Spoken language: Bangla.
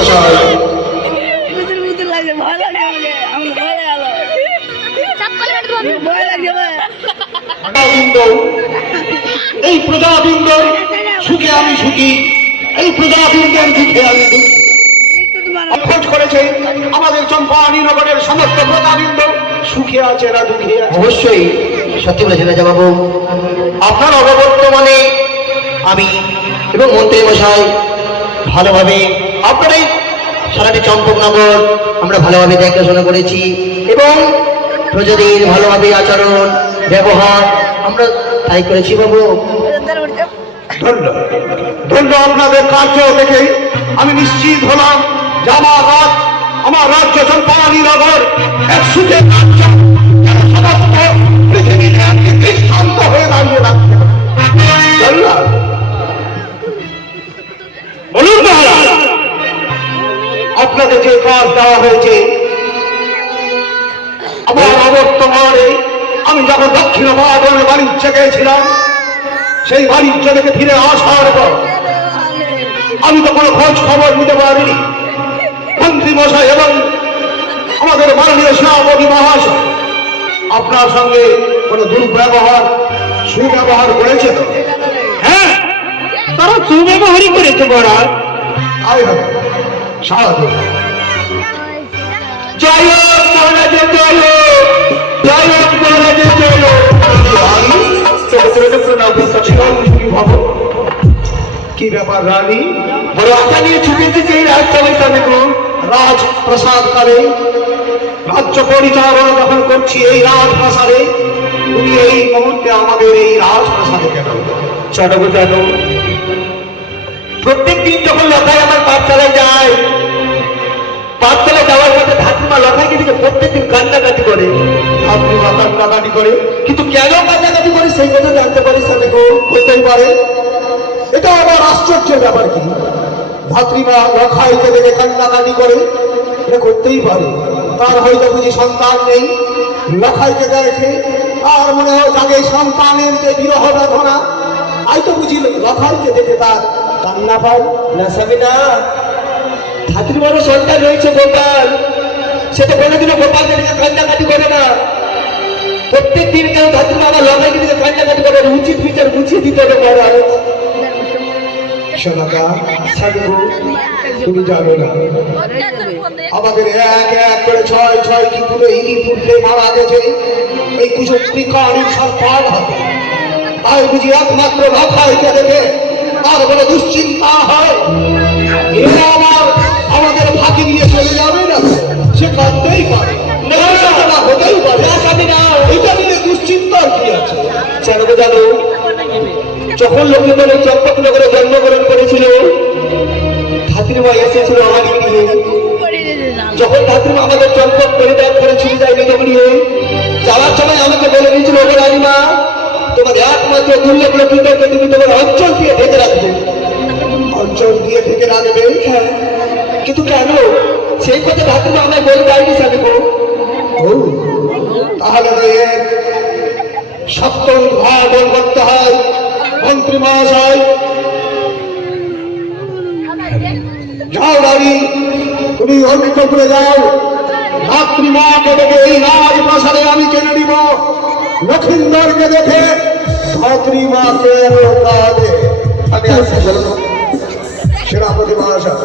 মশাই। এই প্রজাবৃন্দ সুখে আমি সুখী, এই প্রজাবৃন্দের দুঃখে আমি দুঃখী। খোঁজ করেছে আমাদের চম্পারী নগরের সমস্ত প্রজাবৃন্দ সুখে আছে না দুঃখে আছে? অবশ্যই সত্যি বলেছেন রাজাবাবু। আপনার অববর্তমানে আমি এবং মন্ত্রী মশাই ভালোভাবে আপনার এই সারাটি চম্পকনগর আমরা ভালোভাবে দেখাশোনা করেছি এবং প্রজাদের ভালোভাবে আচরণ ব্যবহার আমরা তাই করেছি বাবু। ধন্য ধন্য আপনাদের কার্য দেখে আমি নিশ্চিত হলাম যে আমার রাজ্য চম্পারী নগর এক সুখের রাজ্য, সমস্ত পৃথিবীতে একটি দৃষ্টান্ত হয়ে দাঁড়িয়ে রাখতে হবে। বলুন মহারাজ, আপনাকে যে কাজ দেওয়া হয়েছে, আমার অবর্তমানে আমি যখন দক্ষিণ ভারতের বাণিজ্য গিয়েছিলাম, সেই বাণিজ্য থেকে ফিরে আসার পর আমি তো কোনো খোঁজ খবর নিতে পারিনি। মন্ত্রী মশাই এবং আমাদের মাননীয় সেনাপতি মহাশয় আপনার সঙ্গে কোনো দুর্ব্যবহার সুব্যবহার করেছে তো? হ্যাঁ, তারা সুব্যবহারই করেছে মহারাজ। আয় হবে সাধু। জয় হোক মহারাজের জয় হোক, জয় হোক মহারাজের জয় হোক। কি ব্যাপার রানী? বড় আশা নিয়ে ছুটে এসেছে এই রাজসভায় সামনে গো। রাজপ্রাসাদ কালে রাজ্য পরিচালনা যখন করছি এই রাজপ্রাসাদে, তুমি এই মুহূর্তে আমাদের এই রাজপ্রাসাদে কেন? চটক জানো, প্রত্যেক দিন যখন লতায় আমার পাঠশালায় যায়, পাঠশালায় যাওয়ার পথে ঠাকুমা লতাইকে দিকে প্রত্যেকদিন কান্নাকাটি করে। আপনি মাতার কাটাটি করে, কিন্তু কেন কান্নাকাটি করে সেই কথা জানতে পারি সামনে গো। করতেই পারে। এটা আবার আশ্চর্যের ব্যাপার কি? ধাত্রীমা লখাইকে দেখে কান্নাকাটি করে, এটা করতেই পারে। তার হয়তো বুঝি সন্তান নেই, লখাইকে দেখে আর মনে হয় জাগে সন্তানের যে বিরহ বেদনা, তাই তো বুঝি লখাইকে দেখে তার কান্না পায়। না স্বামী না, ধাত্রী বড় সন্তান রয়েছে গোপাল, সেটা কোনোদিনও গোপালকে দিকে কান্নাকাটি করে না। প্রত্যেক দিন কেন ধাত্রী বাবা লতাইকে দিকে কান্নাকাটি করে? উচিত বিচার বুঝিয়ে দিতে হবে মহারাজ। সোনাকা সাধু, তুমি জানো না আমাদের এক এক করে ছয় ছয়টি পুরো ইতিপূর্বে মারা গেছে এই কুশক্তি কারণ সরকার হাতে। তাই বুঝি একমাত্র লখাইকে দেখে আর বলে দুশ্চিন্তা হয়, এরা আমাদের ফাঁকি দিয়ে চলে যাবে না? সে করতেই পারে, হতেই পারে। এটা নিয়ে দুশ্চিন্তার কি আছে? জানো জানো, যখন লক্ষ্মীবাবু চম্পকনগরে জন্মগ্রহণ করেছিল, ধাত্রীমা এসেছিল আমাকে নিয়ে। যখন ধাত্রীমা আমাদের চম্পক পরিত্যাগ করে ছুটে যায় নিজেকে নিয়ে, যাওয়ার সময় আমাকে বলে দিয়েছিল, ওরে রানীমা, তোমার একমাত্র দুর্লভ লক্ষ্মীদেরকে তুমি তোমার অঞ্চল দিয়ে ঢেকে রাখবে। অঞ্চল দিয়ে ঢেকে রাখবে? হ্যাঁ, কিন্তু কেন সেই কথা ধাত্রীমা আমায় বলে যায়নি স্বামী গো। তাহলে সপ্তম ভাবন করতে হয়। মন্ত্রী মহাশয়, যাও রানী, তুমি অন্তপুরে যাও, ধাত্রীমাকে দেখে এই রাজপ্রাসাদে আমি জেনে নিব। লক্ষিন্দরকে দেখে ধাত্রীমাকে আমি আসি। সেনাপতি মহাশয়,